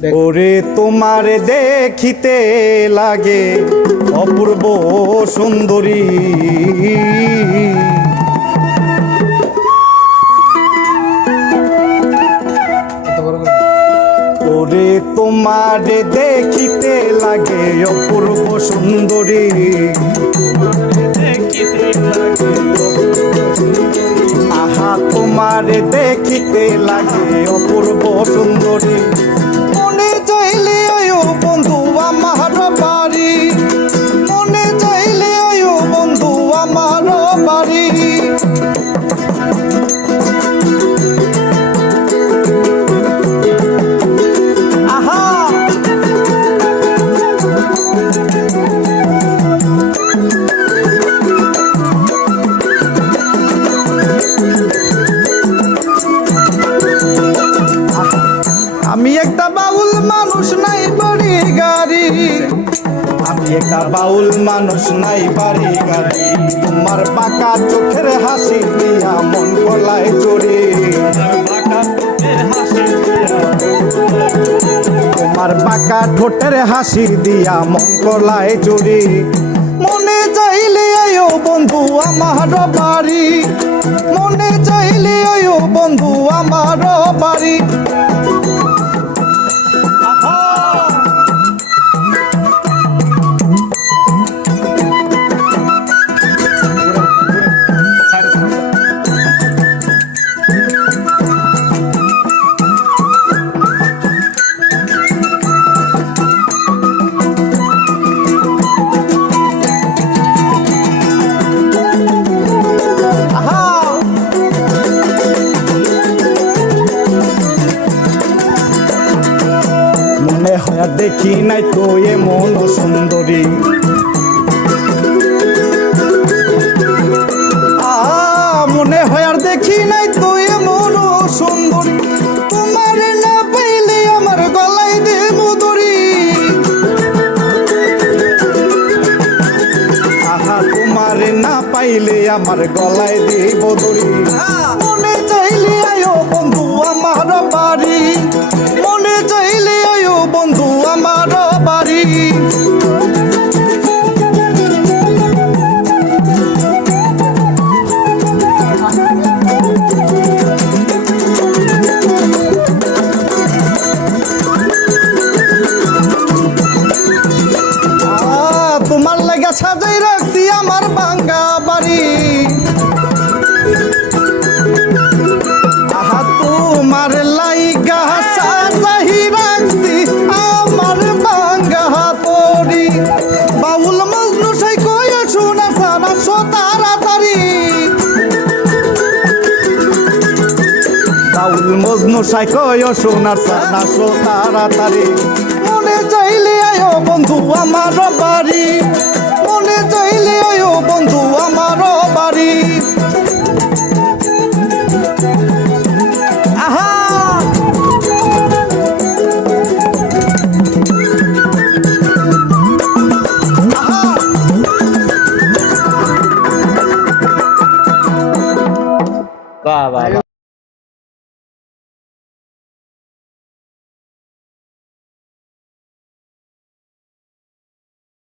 ওরে তোমার দেখিতে লাগে অপূর্ব সুন্দরী, ওরে তোমার দেখিতে লাগে অপূর্ব সুন্দরী, আহা তোমার দেখিতে লাগে অপূর্ব সুন্দরী। মনে চাইলে আয়ো বন্ধু আমার বাড়ি, মনে চাইলে আয়ো বন্ধু আমার বাড়ি। আহা আমি একটা বাউল মানুষ নাই বাড়ি গাড়ি, আমি একটা বাউল মানুষ নাই বাড়ি গাড়ি। তোমার বাঁকা চোখের হাসি দিয়া মন গলায় জড়ি, তোমার বাঁকা ঠোঁটের হাসি দিয়া মন গলায় জড়ি। মনে চাইলে আয়ো বন্ধু আমার বাড়ি, মনে চাইলে আয়ো বন্ধু আমার বাড়ি। মনে হয় দেখি নাই তো এমন সুন্দরী, মনে হয় আর দেখি নাই তো এমন সুন্দরী। তোমার না পাইলে আমার গলায় দেব দড়ি, আহা তোমার না পাইলে আমার গলায় দেব দড়ি। মনে চাইলে আয়ো বন্ধু আমার বাড়ি, মনে চাইলে আয়ো বন্ধু আমার বাড়ি। তোমার লাগা সাজাই রাখছি আমার ভাঙ্গা বাড়ি, আহা তোমার লাইগা সাজাই রাখছি আমার ভাঙ্গা পড়ি। বাউল মজনু সাই কই শোনা সারা সো তাড়াতাড়ি, বাউল মজনু সাই কই শোনা সারা সো তাড়াতাড়ি। মনে চাইলে আয়ো বন্ধু আমার বাড়ি, মনে চাইলে